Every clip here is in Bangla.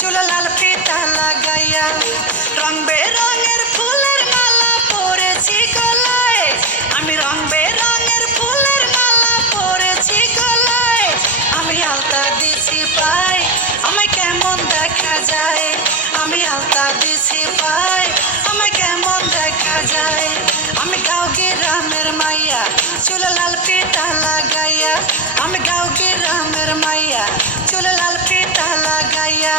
চুলে লাল ফিতা লাগাইয়া রং বেরঙের ফুলের মালা পরেছি গলায় আমি রং বেরঙের ফুলের মালা পরেছি গলায় আমি আলতা দিছি পাই আমায় কেমন দেখা যায় আমি আলতা দিছি পাই আমায় কেমন দেখা যায় আমি গাঁও গ্রামের মাইয়া চুলে লাল ফিতা লাগাইয়া আমি গাঁও গ্রামের মাইয়া চুলে লাল ফিতা লাগাইয়া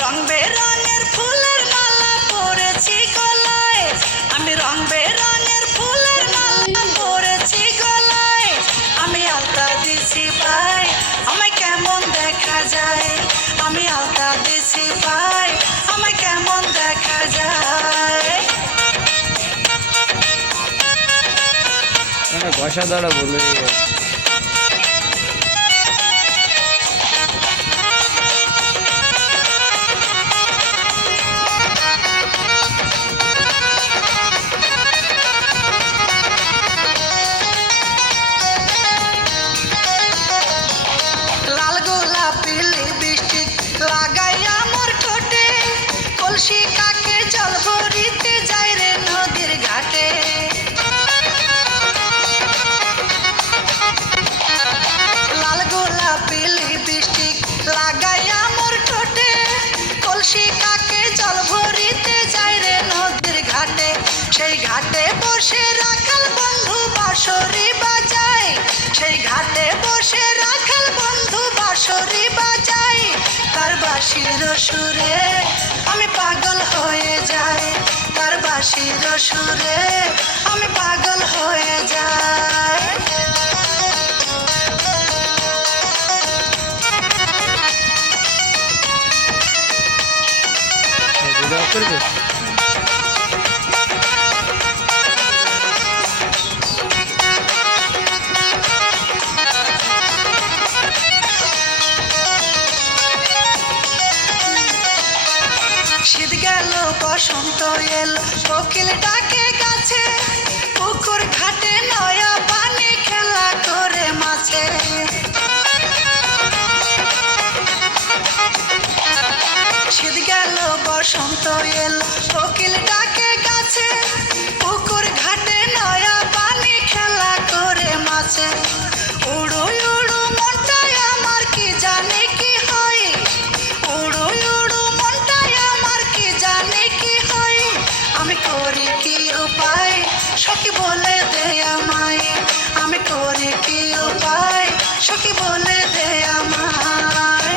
রং বেরঙের ফুলের মালা পরেছি গলায় আমি রং বেরঙের ফুলের মালা পরেছি গলায় আমি আলতা দিছি পাই আমায় কেমন দেখা যায় আমি আলতা দিছি পাই আমায় কেমন দেখা যায় ভাষা দ্বারা বলে লাল গোলাপি লিপস্টিক লাগাইয়া মোর ঠোঁটে কলসি কাকে জল ভরিতে যাই রে নদীর ঘাটে লাল গোলাপি লিপস্টিক লাগাইয়া মোর ঠোঁটে কলসি কাকে জল ভরিতে যাই রে নদীর ঘাটে সেই ঘাটে বসে রাখাল বন্ধু বাঁশরি বাজায় সেই ঘাটে বসে রাখাল বন্ধু বাঁশরি বাজায় তার বাঁশির সুরে আমি পাগল হয়ে যাই তার বাঁশির সুরে আমি পাগল হয়ে যাই করবে শীত গেল বসন্ত এলো কোকিল ডাকে গাছে পুকুর ঘাটে নয়া পানি খেলা করে মাছে শীত গেল বসন্ত এলো কোকিল ডাকে গাছে পুকুর ঘাটে নয়া পানি খেলা করে মাছে উড়ু উড়ু মনটাই আমার কি জানে কি হয় উড়ু উড়ু মনটাই আমার কি জানে কি হয় আমি করি কি উপায় সখী বলে দে আমায় আমি করি কি উপায় সখী বলে দে আমায়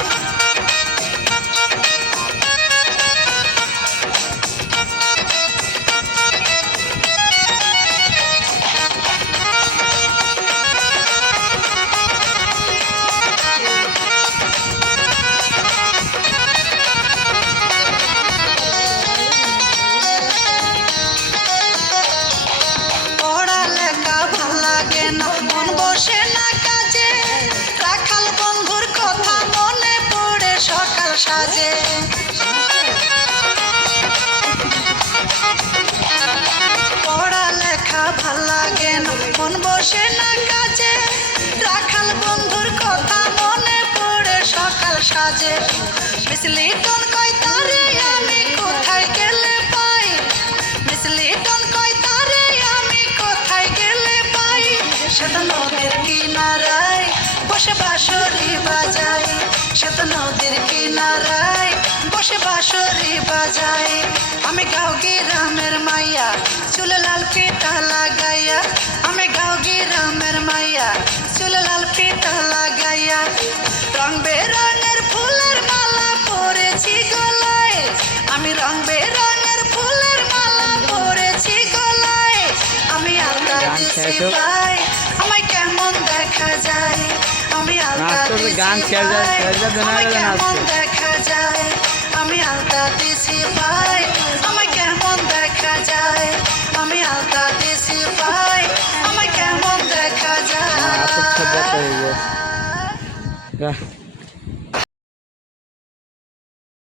পড়ালেখা ভাল লাগে না মন বসে না কাজে রাখাল বন্ধুর কথা মনে পড়ে সকাল সাজে পড়ালেখা ভাল লাগে না মন বসে না কাজে রাখাল বন্ধুর কথা মনে পড়ে সকাল সাজে মিসলি টন কয় তারে আমি কোথায় গেলে পাই মিসলি টন কয় তারে আমি কোথায় গেলে পাই সেটা নদীর কিনারায় বসে বাঁশরি বাজাই সেটা নদীর কিনারায় বসে বাঁশরি বাজাই আমি গাঁও গ্রামের মাইয়া চুলে লাল ফিতা লাগাইয়া আমি গাঁও গ্রামের মাইয়া চুলে লাল ফিতা লাগাইয়া রং বেরঙের ফুলের মালা পরেছি গলায় আমি রং বেরঙের ফুলের মালা পরেছি গলায় আমি আলতা দিছি পাই আমায় কেমন দেখা যায় আমি আলতা দিছি পাই আমায় কেমন দেখা যায় আমি আলতা দিছি পাই আমায় কেমন দেখা যায় আমি আলতা দিছি পাই আমায় কেমন দেখা যায়